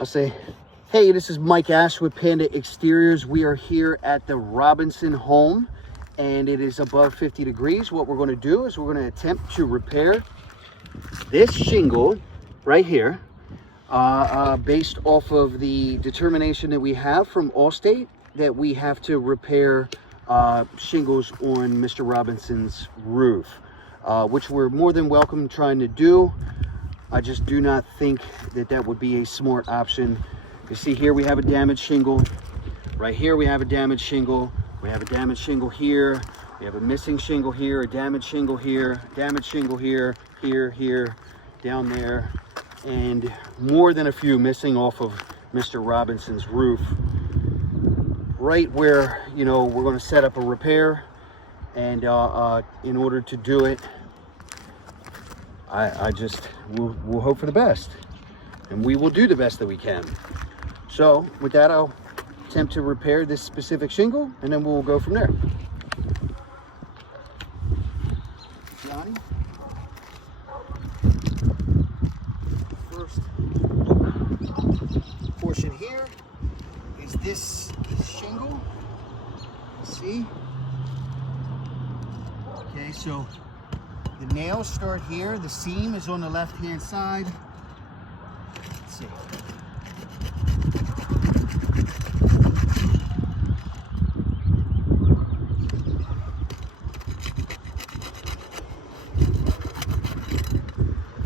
I'll say, hey, this is Mike Ash with Panda Exteriors. We are here at the Robinson home and it is above 50 degrees. What we're going to do is we're going to attempt to repair this shingle right here based off of the determination that we have from Allstate that we have to repair shingles on Mr. Robinson's roof, which we're more than welcome trying to do. I just do not think that that would be a smart option. You see here we have a damaged shingle. Right here we have a damaged shingle. We have a damaged shingle here. We have a missing shingle here, a damaged shingle here, damaged shingle here, here, down there, and more than a few missing off of Mr. Robinson's roof. Right where, you know, we're going to set up a repair, and in order to do it, we'll hope for the best, and we will do the best that we can. So with that, I'll attempt to repair this specific shingle, and then we'll go from there. Johnny, first portion here is this shingle. See? Okay, so the nails start here. The seam is on the left-hand side. Let's see.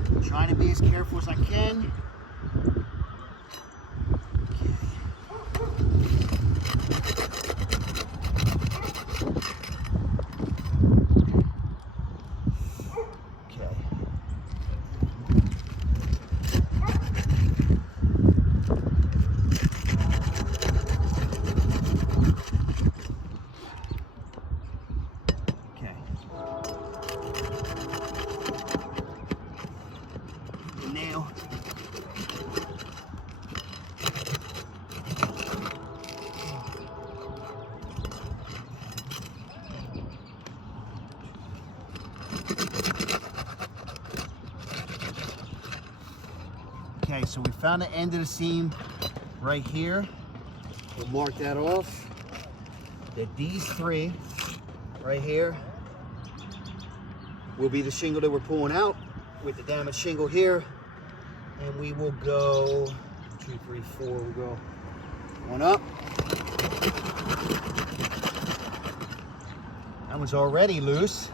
I'm trying to be as careful as I can. Nail. Okay, so we found the end of the seam right here. We'll mark that off. That these three right here will be the shingle that we're pulling out with the damaged shingle here. And we will go 2, 3, 4. We'll go one up. That one's already loose.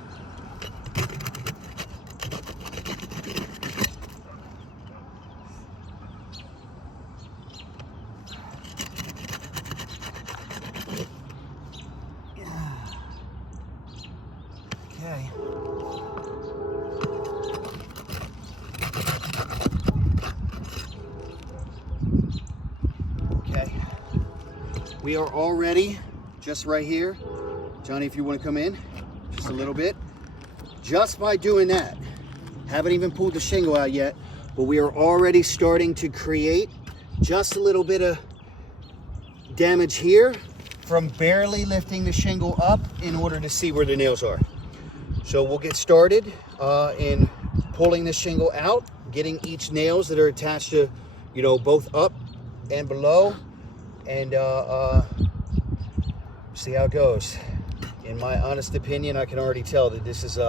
Okay. We are already just right here. Johnny, if you want to come in just a little bit. Just by doing that, haven't even pulled the shingle out yet, but we are already starting to create just a little bit of damage here from barely lifting the shingle up in order to see where the nails are. So we'll get started in pulling the shingle out, getting each nails that are attached to, you know, both up and below, and see how it goes. In my honest opinion, I can already tell that this is an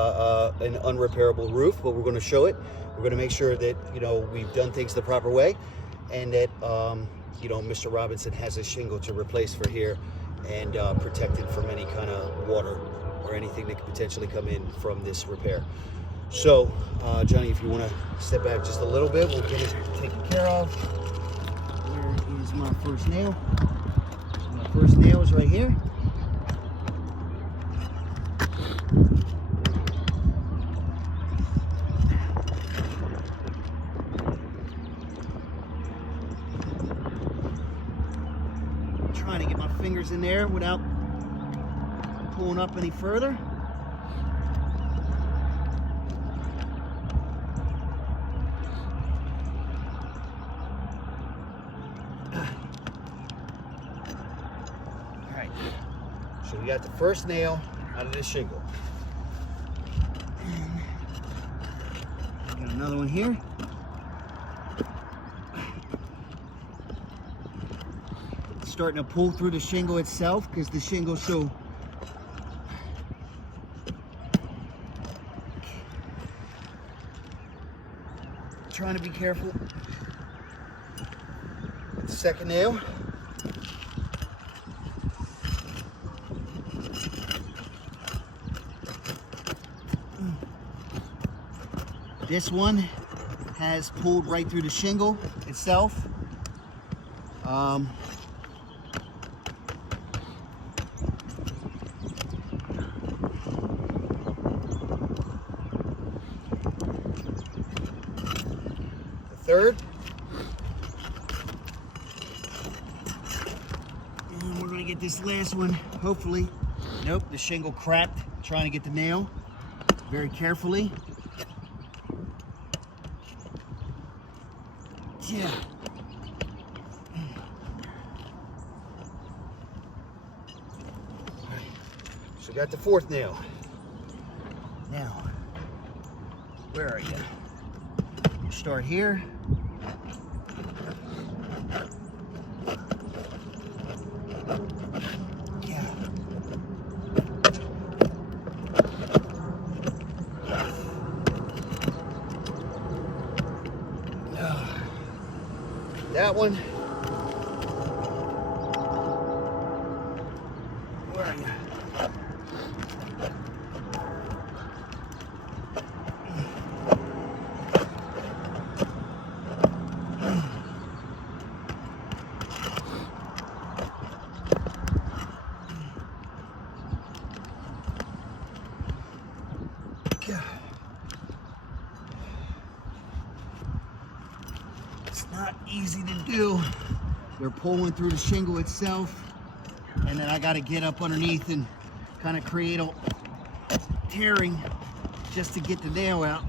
unrepairable roof, but we're going to show it. We're going to make sure that, you know, we've done things the proper way, and that you know, Mr. Robinson has a shingle to replace for here and protect it from any kind of water or anything that could potentially come in from this repair. So Johnny, if you want to step back just a little bit, we'll get it taken care of. Where is my first nail? My first nail is right here. Trying to get my fingers in there without pulling up any further. Alright, so we got the first nail out of this shingle. And got another one here. starting to pull through the shingle itself because the shingle's so trying to be careful. Second nail. This one has pulled right through the shingle itself. The third. And we're going to get this last one, hopefully. Nope, the shingle cracked. Trying to get the nail very carefully. Yeah. So got the fourth nail. Now, where are you? Start here. Yeah. That one. Where are you? It's not easy to do. They're pulling through the shingle itself, and then I got to get up underneath and kind of create a tearing just to get the nail out.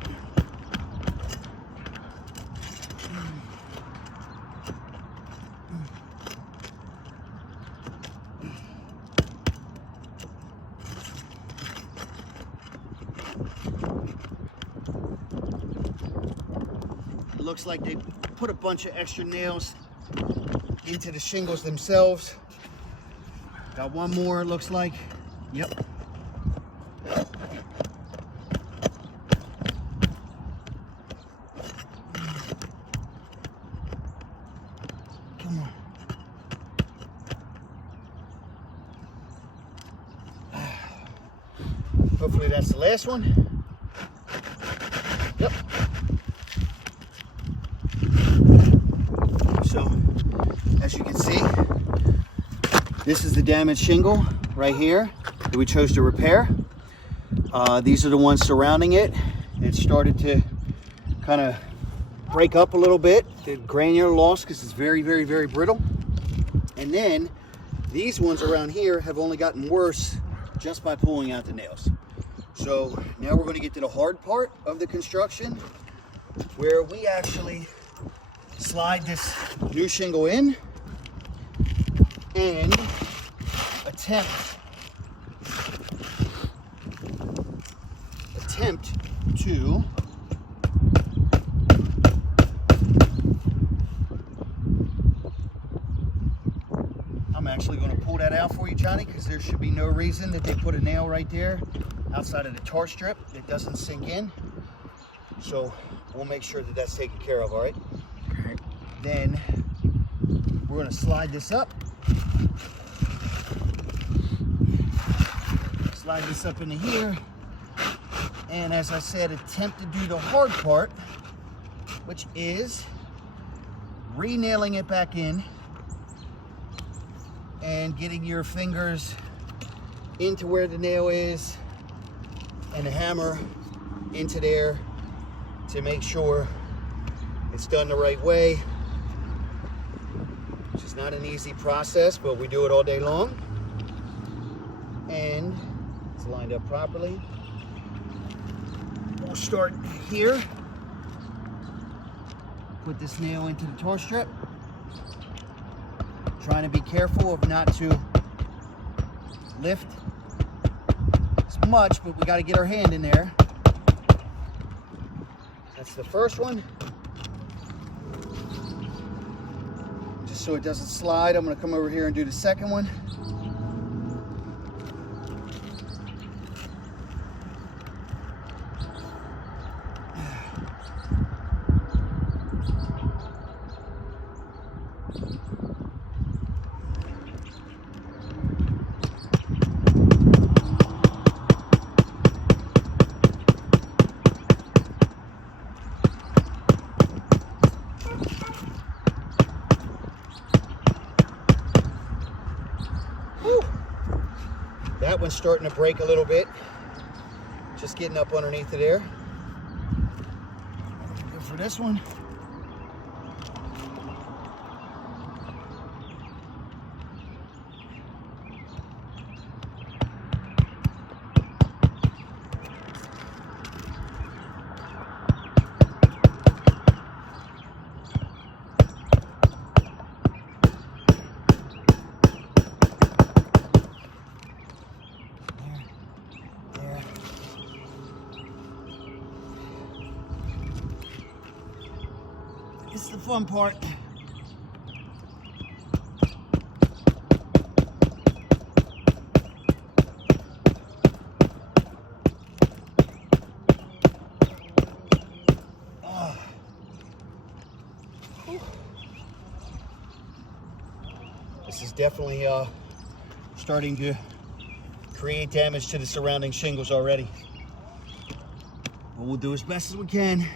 It looks like they put a bunch of extra nails into the shingles themselves. Got one more, it looks like. Yep. Come on. Hopefully that's the last one. Yep. So, as you can see, this is the damaged shingle right here that we chose to repair. These are the ones surrounding it. It started to kind of break up a little bit, the granular loss, because it's very, very, very brittle. And then these ones around here have only gotten worse just by pulling out the nails. So now we're going to get to the hard part of the construction, where we actually slide this new shingle in and attempt to I'm actually going to pull that out for you, Johnny, because there should be no reason that they put a nail right there outside of the tar strip that doesn't sink in. So we'll make sure that that's taken care of, all right? Okay. Then we're going to slide this up. Slide this up into here. And as I said, attempt to do the hard part, which is re-nailing it back in and getting your fingers into where the nail is and the hammer into there to make sure it's done the right way, which is not an easy process, but we do it all day long. And it's lined up properly. We'll start here. Put this nail into the tar strip. Trying to be careful of not to lift as much, but we got to get our hand in there. That's the first one. Just so it doesn't slide, I'm gonna come over here and do the second one. That one's starting to break a little bit. Just getting up underneath it there. Go for this one. It's the fun part. This is definitely starting to create damage to the surrounding shingles already. But we'll do as best as we can.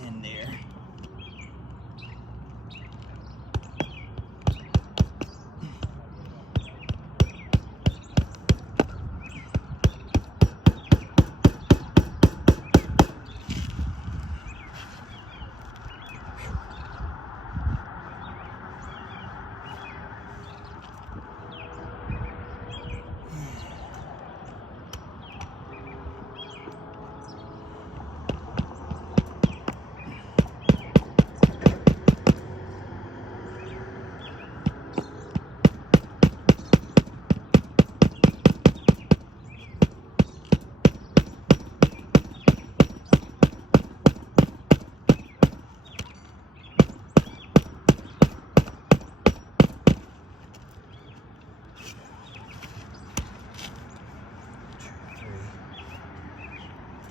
In there.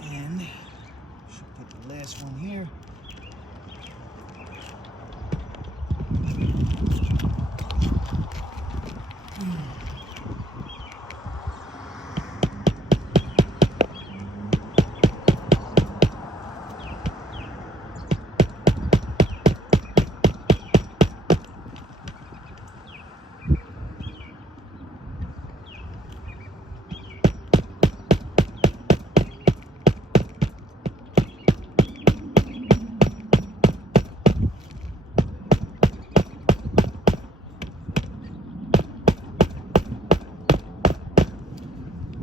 And should put the last one here.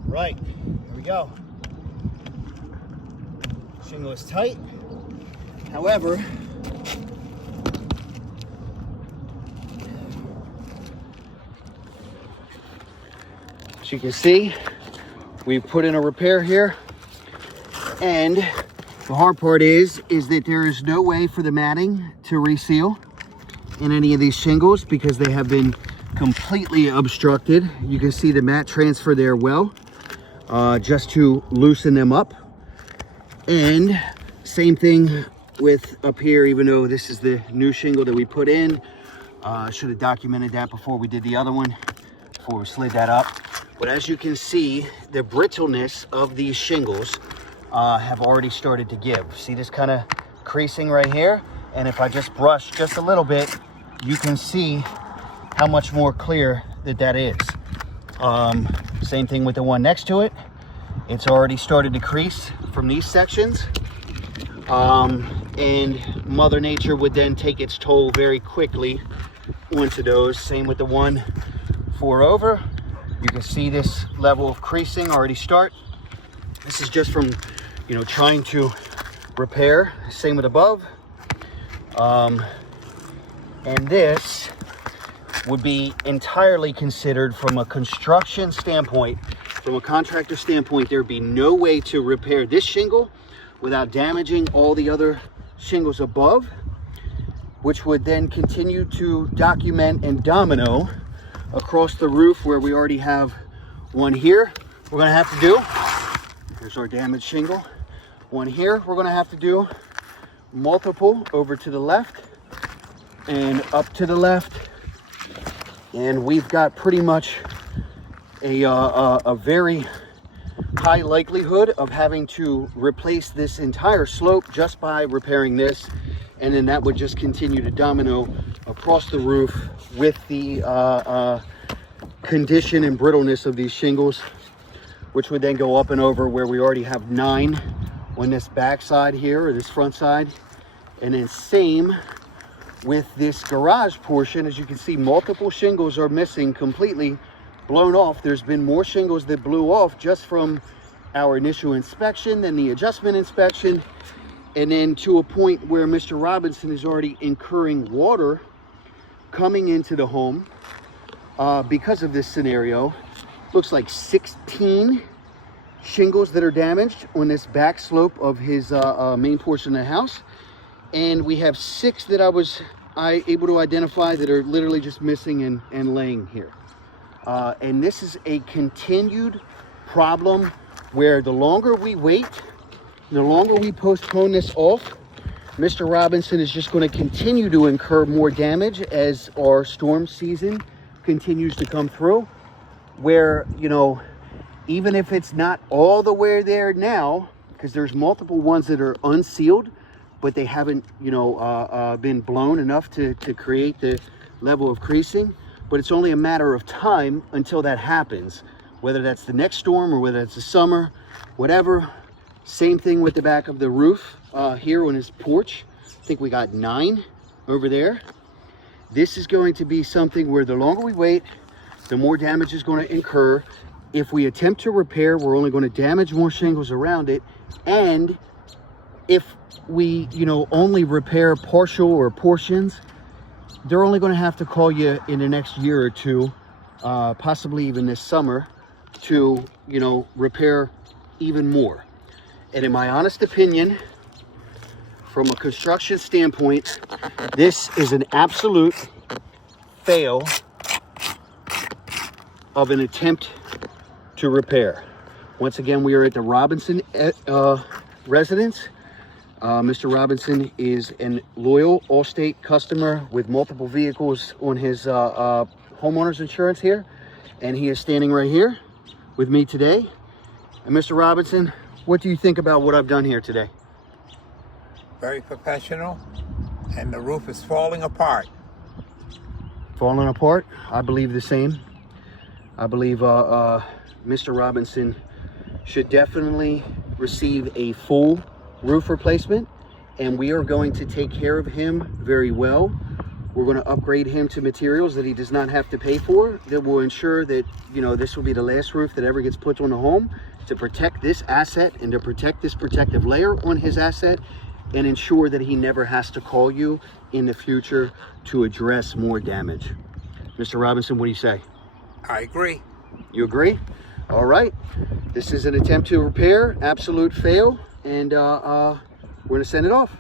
Right, here we go. Shingle is tight. However, as you can see, we put in a repair here, and the hard part is that there is no way for the matting to reseal in any of these shingles because they have been completely obstructed. You can see the mat transfer there well. Just to loosen them up. And same thing with up here, even though this is the new shingle that we put in. Should have documented that before we did the other one, before we slid that up. But as you can see, the brittleness of these shingles have already started to give. See this kind of creasing right here? And if I just brush just a little bit, you can see how much more clear that is. Same thing with the one next to it. It's already started to crease from these sections. And Mother Nature would then take its toll very quickly onto those. Same with the one 4 over. You can see this level of creasing already start. This is just from, trying to repair. Same with above. And this would be entirely considered from a construction standpoint, from a contractor standpoint. There'd be no way to repair this shingle without damaging all the other shingles above, which would then continue to document and domino across the roof where we already have one here. We're gonna have to do, here's our damaged shingle. One here, we're gonna have to do multiple over to the left and up to the left. And we've got pretty much a very high likelihood of having to replace this entire slope just by repairing this. And then that would just continue to domino across the roof with the condition and brittleness of these shingles, which would then go up and over where we already have 9 on this back side here, or this front side. And then same with this garage portion. As you can see, multiple shingles are missing, completely blown off. There's been more shingles that blew off just from our initial inspection, then the adjustment inspection, and then to a point where Mr. Robinson is already incurring water coming into the home because of this scenario. Looks like 16 shingles that are damaged on this back slope of his main portion of the house. And we have 6 that I was able to identify that are literally just missing and laying here. And this is a continued problem where the longer we wait, the longer we postpone this off, Mr. Robinson is just going to continue to incur more damage as our storm season continues to come through. Where, you know, even if it's not all the way there now, because there's multiple ones that are unsealed, but they haven't, you know, been blown enough to create the level of creasing. But it's only a matter of time until that happens, whether that's the next storm or whether it's the summer, whatever. Same thing with the back of the roof here on his porch. I think we got 9 over there. This is going to be something where the longer we wait, the more damage is going to incur. If we attempt to repair, we're only going to damage more shingles around it. And if we, you know, only repair partial or portions, they're only going to have to call you in the next year or two, possibly even this summer, to, you know, repair even more. And in my honest opinion, from a construction standpoint, this is an absolute fail of an attempt to repair. Once again, we are at the Robinson residence. Mr. Robinson is a loyal Allstate customer with multiple vehicles on his homeowner's insurance here. And he is standing right here with me today. And Mr. Robinson, what do you think about what I've done here today? Very professional, and the roof is falling apart. Falling apart? I believe the same. I believe Mr. Robinson should definitely receive a full roof replacement, and we are going to take care of him very well. We're going to upgrade him to materials that he does not have to pay for, that will ensure that, you know, this will be the last roof that ever gets put on the home, to protect this asset and to protect this protective layer on his asset, and ensure that he never has to call you in the future to address more damage. Mr. Robinson, what do you say? I agree. You agree? All right. This is an attempt to repair, absolute fail, and we're going to send it off.